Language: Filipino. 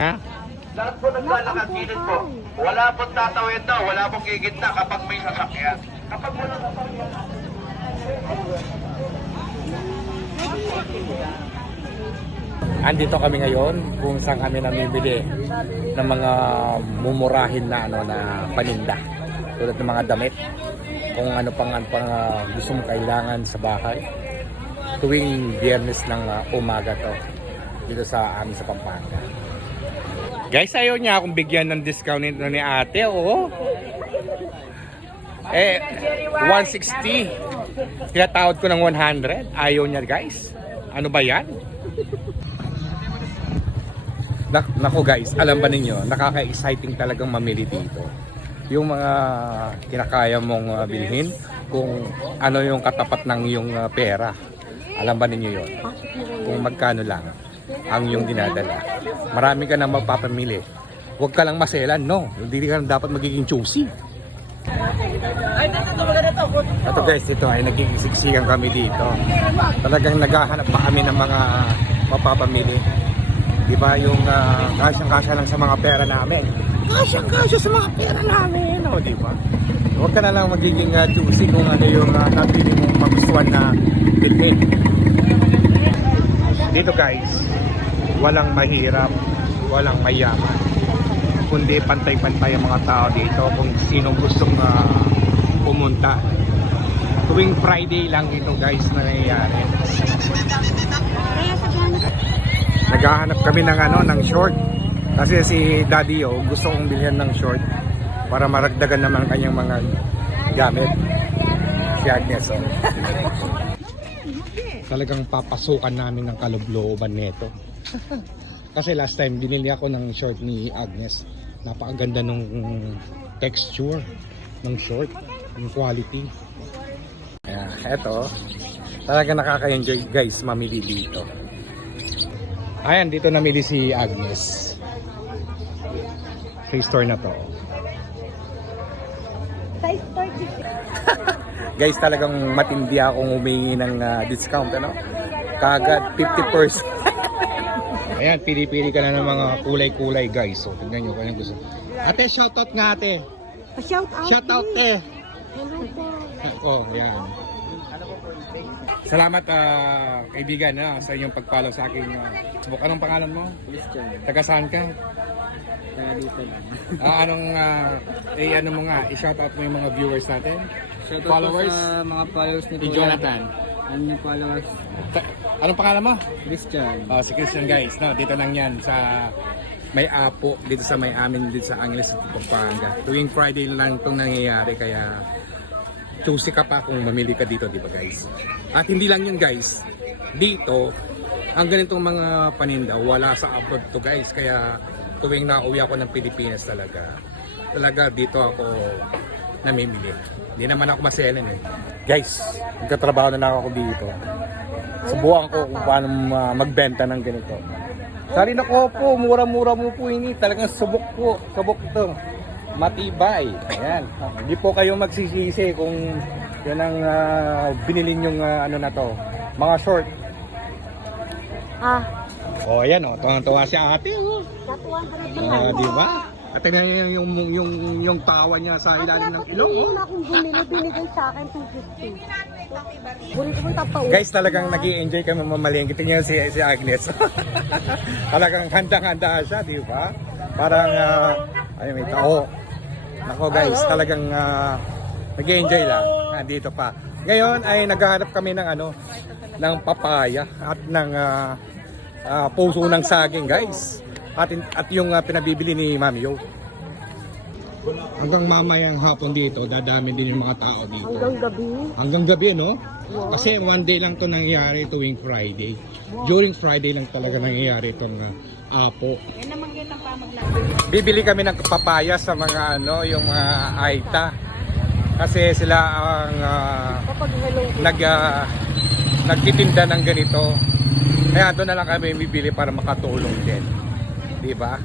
Ha? Lahat po naglalakad-gilid po. Wala pong tatawid daw, wala pong gigitna kapag may sasakyan. Kapag wala sasakyan, Andito kami ngayon kung saan kami namimili ng mga mumurahin na na paninda. Tulad ng mga damit. Kung ano pang gusto mong kailangan sa bahay. Tuwing Biyernes ng umaga to. Dito sa amin sa Pampanga. Guys, ayaw niya akong bigyan ng discount nito ni ate, oh. 160. Tinatawad ko ng 100. Ayaw niya, guys. Ano ba yan? Naku guys, alam ba ninyo, nakaka-exciting talagang mamili dito. Yung mga kinakaya mong bilhin, kung ano yung katapat ng yung pera. Alam ba ninyo yon? Kung magkano lang ang yung dinadala. Marami ka na magpapamili. Huwag ka lang maselan, no? Hindi ka dapat magiging choosy. Ito guys, ito ay nagigisiksikan kami dito. Talagang naghahanap pa kami ng mga mapapamili. Diba yung kasyang-kasya lang sa mga pera namin. Kasyang-kasya sa mga pera namin. O diba? Huwag ka na lang magiging choosy kung ano yung napili mong magustuhan na bilhin. Dito guys, walang mahirap, walang mayaman. Kundi pantay-pantay ang mga tao dito kung sinong gustong pumunta. Tuwing Friday lang ito guys nangyayari. Naghahanap kami ng ng short. Kasi si Daddy gusto kong bilhan ng short para maragdagan naman kanyang mga gamit. Si Agnes Talagang papasukan namin ng kalooban nito. Kasi last time binili ako ng short ni Agnes. Napakaganda nung texture ng short, yung quality. Eto, talaga nakaka-enjoy guys mamili dito. Ayan, dito namili si Agnes. Sa store na to. Size 36. Guys, talagang matindi akong humingi ng discount, ano? Kagad 50%. Ayan, pili-pili ka na ng mga kulay-kulay guys. So, tignan nyo kung anong gusto. Ate, shoutout nga ate. Shout out. Shoutout te. Hello po. Oh, yan. Salamat kaibigan sa inyong pag-follow sa aking book. Anong pangalan mo? Christian, Taga saan ka? kaya dito lang. Ano mo nga, i-shoutout mo yung mga viewers natin? Shoutout Followers? po sa mga followers ni Ni Kuya. Jonathan. Ano yung followers? Anong pangalan mo? Christian. Si Christian guys, no? Dito lang yan sa may apo, dito sa may amin, dito sa Angeles, Pampanga. Tuwing Friday lang itong nangyayari, kaya choosy ka pa kung mamili ka dito, di ba guys? At hindi lang yun guys, dito, ang ganitong mga paninda, wala sa abroad to guys, kaya tuwing nauwi ako ng Pilipinas talaga dito ako namimili. Hindi naman ako maselan eh. Guys, nagkatrabaho na ako dito. Subukan ko kung paano magbenta ng ganito. Sari na ko po, mura-mura mo po ini. Talagang subok po. Subok ito. Matibay. Ayan. Hindi po kayo magsisisi kung yan ang binili nyong na to. Mga short. Oh, ayan oh. Tuwang-tuwa si ate oh. Sa 200 lang. Di ba? At tingnan niyo yung tawa niya sa ilalim ng ilong oh. Wala akong bumili, binigay sa akin 250. Buri ko tapos. Guys, talagang nag-i-enjoy kami mamalengke. Tingnan si Agnes. Talagang handang-handa siya, di ba? Parang ay may tao. Nako guys, talagang nag-i-enjoy lang. Dito pa. Ngayon ay naghahanap kami ng ng papaya at ng puso ng saging, guys. At yung pinabibili ni Mami Yo. Hanggang mamayang hapon dito, dadami din yung mga tao dito. Hanggang gabi. Hanggang gabi, no? Wow. Kasi one day lang to nangyayari tuwing Friday. Wow. During Friday lang talaga nangyayari itong apo. Yan naman yan ang pamaglaan. Bibili kami ng papaya sa mga yung mga Aita. Kasi sila ang nagtitinda ng ganito. Kaya doon na lang kami bibili para makatulong din. Di ba?